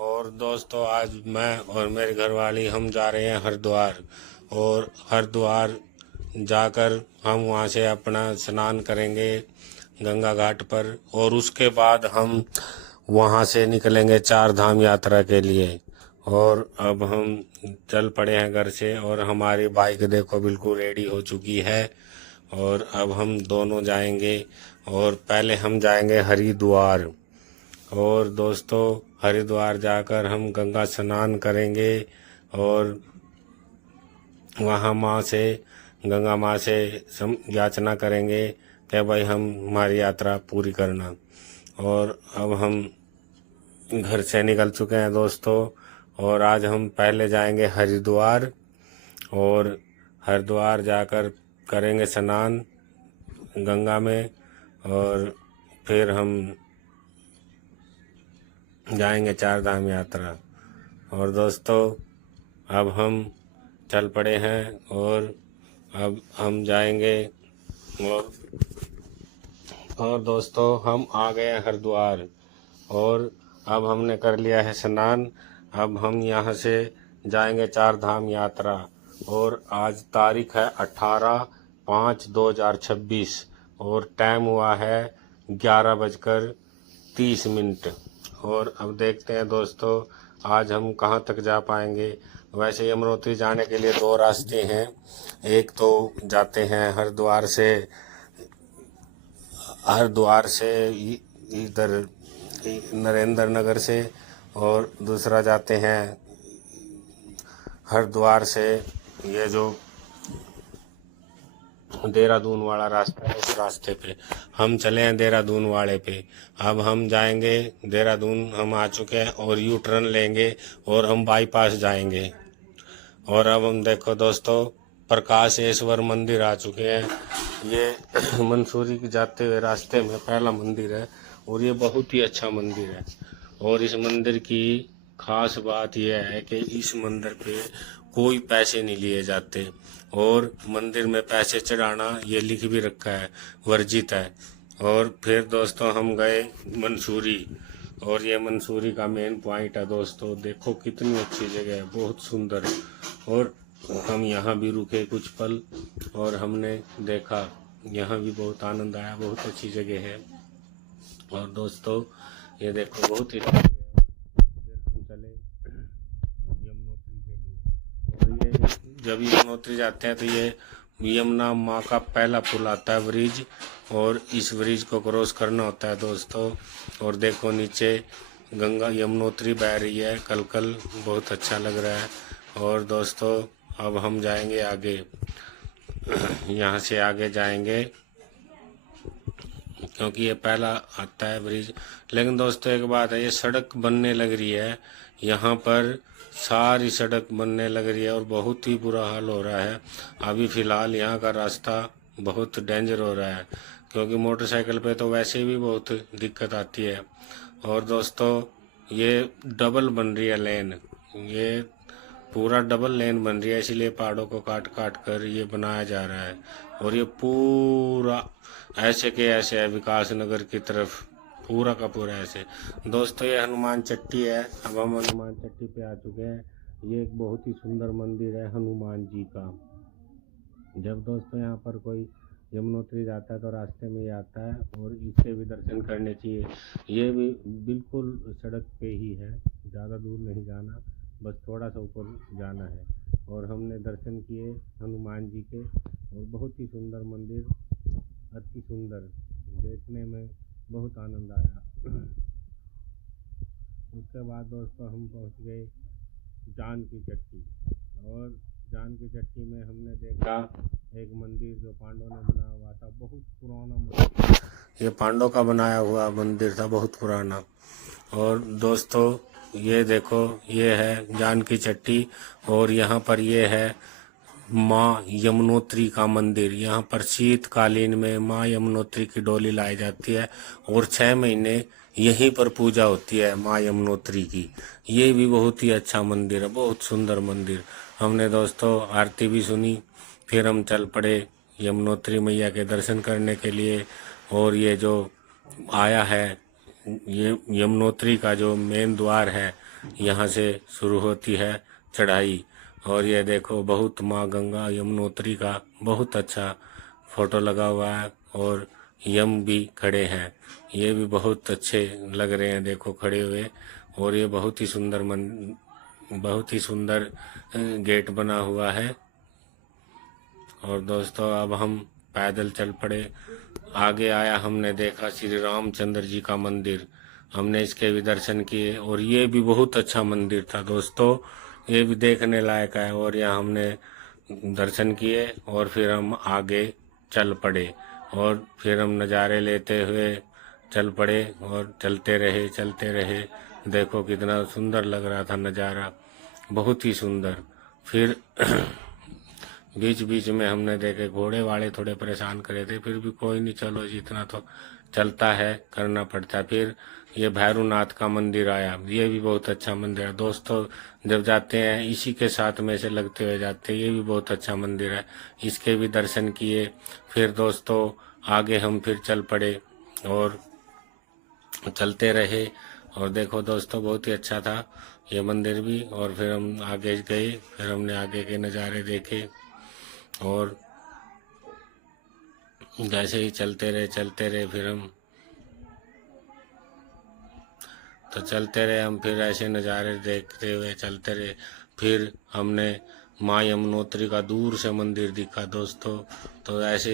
और दोस्तों आज मैं और मेरे घरवाली हम जा रहे हैं हरिद्वार। और हरिद्वार जाकर हम वहाँ से अपना स्नान करेंगे गंगा घाट पर, और उसके बाद हम वहाँ से निकलेंगे चार धाम यात्रा के लिए। और अब हम चल पड़े हैं घर से, और हमारी बाइक देखो बिल्कुल रेडी हो चुकी है। और अब हम दोनों जाएंगे, और पहले हम जाएंगे हरिद्वार। और दोस्तों हरिद्वार जाकर हम गंगा स्नान करेंगे, और वहाँ माँ से गंगा माँ से याचना करेंगे कि भाई हम हमारी यात्रा पूरी करना। और अब हम घर से निकल चुके हैं दोस्तों, और आज हम पहले जाएंगे हरिद्वार, और हरिद्वार जाकर करेंगे स्नान गंगा में, और फिर हम जाएंगे चार धाम यात्रा। और दोस्तों अब हम चल पड़े हैं, और अब हम जाएंगे। और दोस्तों हम आ गए हैं हरिद्वार, और अब हमने कर लिया है स्नान। अब हम यहाँ से जाएंगे चार धाम यात्रा। और आज तारीख है 18/5/2026, और टाइम हुआ है 11:30। और अब देखते हैं दोस्तों आज हम कहाँ तक जा पाएंगे। वैसे यमुनोत्री जाने के लिए दो रास्ते हैं। एक तो जाते हैं हरिद्वार से इधर नरेंद्र नगर से, और दूसरा जाते हैं हरिद्वार से ये जो देहरादून वाला रास्ता है, उस रास्ते पे हम चले हैं, देहरादून वाले पे। अब हम जाएंगे देहरादून, हम आ चुके हैं, और यू टर्न लेंगे और हम बाईपास जाएंगे। और अब हम देखो दोस्तों प्रकाशेश्वर मंदिर आ चुके हैं। ये मंसूरी के जाते हुए रास्ते में पहला मंदिर है, और ये बहुत ही अच्छा मंदिर है। और इस मंदिर की खास बात यह है कि इस मंदिर पे कोई पैसे नहीं लिए जाते, और मंदिर में पैसे चढ़ाना ये लिख भी रखा है, वर्जित है। और फिर दोस्तों हम गए मंसूरी, और ये मंसूरी का मेन पॉइंट है दोस्तों। देखो कितनी अच्छी जगह है, बहुत सुंदर है। और हम यहाँ भी रुके कुछ पल, और हमने देखा, यहाँ भी बहुत आनंद आया, बहुत अच्छी जगह है। और दोस्तों ये देखो बहुत ही अच्छी जगह है। फिर हम चले यमुनोत्री के लिए, और ये जब यमुनोत्री जाते हैं तो ये यमुना माँ का पहला पुल आता है, ब्रिज, और इस ब्रिज को क्रॉस करना होता है दोस्तों। और देखो नीचे गंगा यमुनोत्री बह रही है, कल कल, बहुत अच्छा लग रहा है। और दोस्तों अब हम जाएंगे आगे, यहाँ से आगे जाएंगे क्योंकि ये पहला आता है ब्रिज। लेकिन दोस्तों एक बात है, ये सड़क बनने लग रही है, यहाँ पर सारी सड़क बनने लग रही है, और बहुत ही बुरा हाल हो रहा है। अभी फ़िलहाल यहाँ का रास्ता बहुत डेंजर हो रहा है, क्योंकि मोटरसाइकिल पे तो वैसे भी बहुत दिक्कत आती है। और दोस्तों ये डबल बन रही है लेन, ये पूरा डबल लेन बन रही है, इसीलिए पहाड़ों को काट काट कर ये बनाया जा रहा है। और ये पूरा ऐसे के ऐसे है विकास नगर की तरफ, पूरा का पूरा ऐसे। दोस्तों ये हनुमान चट्टी है, अब हम हनुमान चट्टी पे आ चुके हैं। ये एक बहुत ही सुंदर मंदिर है हनुमान जी का। जब दोस्तों यहाँ पर कोई यमुनोत्री जाता है तो रास्ते में ही आता है, और इससे भी दर्शन करने चाहिए। ये भी बिल्कुल सड़क पे ही है, ज़्यादा दूर नहीं जाना, बस थोड़ा सा ऊपर जाना है। और हमने दर्शन किए हनुमान जी के, और बहुत ही सुंदर मंदिर, अति सुंदर, देखने में बहुत आनंद आया। उसके बाद दोस्तों हम पहुंच गए जानकी चट्टी, और जानकी चट्टी में हमने देखा एक मंदिर जो पांडवों ने बनाया हुआ था, बहुत पुराना मंदिर, ये पांडवों का बनाया हुआ मंदिर था, बहुत पुराना। और दोस्तों ये देखो ये है जानकी चट्टी, और यहाँ पर ये है माँ यमुनोत्री का मंदिर। यहाँ पर शीतकालीन में माँ यमुनोत्री की डोली लाई जाती है, और 6 महीने यहीं पर पूजा होती है माँ यमुनोत्री की। ये भी बहुत ही अच्छा मंदिर है, बहुत सुंदर मंदिर। हमने दोस्तों आरती भी सुनी, फिर हम चल पड़े यमुनोत्री मैया के दर्शन करने के लिए। और ये जो आया है, ये यमुनोत्री का जो मेन द्वार है, यहाँ से शुरू होती है चढ़ाई। और ये देखो बहुत माँ गंगा यमुनोत्री का बहुत अच्छा फोटो लगा हुआ है और यम भी खड़े हैं। ये भी बहुत अच्छे लग रहे हैं देखो खड़े हुए। और ये बहुत ही सुंदर गेट बना हुआ है। और दोस्तों अब हम पैदल चल पड़े। आगे आया हमने देखा श्री रामचंद्र जी का मंदिर। हमने इसके भी दर्शन किए और ये भी बहुत अच्छा मंदिर था दोस्तों, ये भी देखने लायक है। और यहाँ हमने दर्शन किए और फिर हम आगे चल पड़े और फिर हम नज़ारे लेते हुए चल पड़े और चलते रहे। देखो कितना सुंदर लग रहा था नज़ारा, बहुत ही सुंदर। फिर बीच बीच में हमने देखे घोड़े वाले थोड़े परेशान करे थे, फिर भी कोई नहीं, चलो जितना तो चलता है करना पड़ता है। फिर ये भैरवनाथ का मंदिर आया, ये भी बहुत अच्छा मंदिर है दोस्तों। जब जाते हैं इसी के साथ में से लगते हुए जाते हैं, ये भी बहुत अच्छा मंदिर है, इसके भी दर्शन किए। फिर दोस्तों आगे हम फिर चल पड़े और चलते रहे। और देखो दोस्तों बहुत ही अच्छा था ये मंदिर भी। और फिर हम आगे गए, फिर हमने आगे के नज़ारे देखे और जैसे ही चलते रहे फिर हम फिर ऐसे नज़ारे देखते हुए चलते रहे। फिर हमने माँ यमुनोत्री का दूर से मंदिर दिखा दोस्तों, तो ऐसे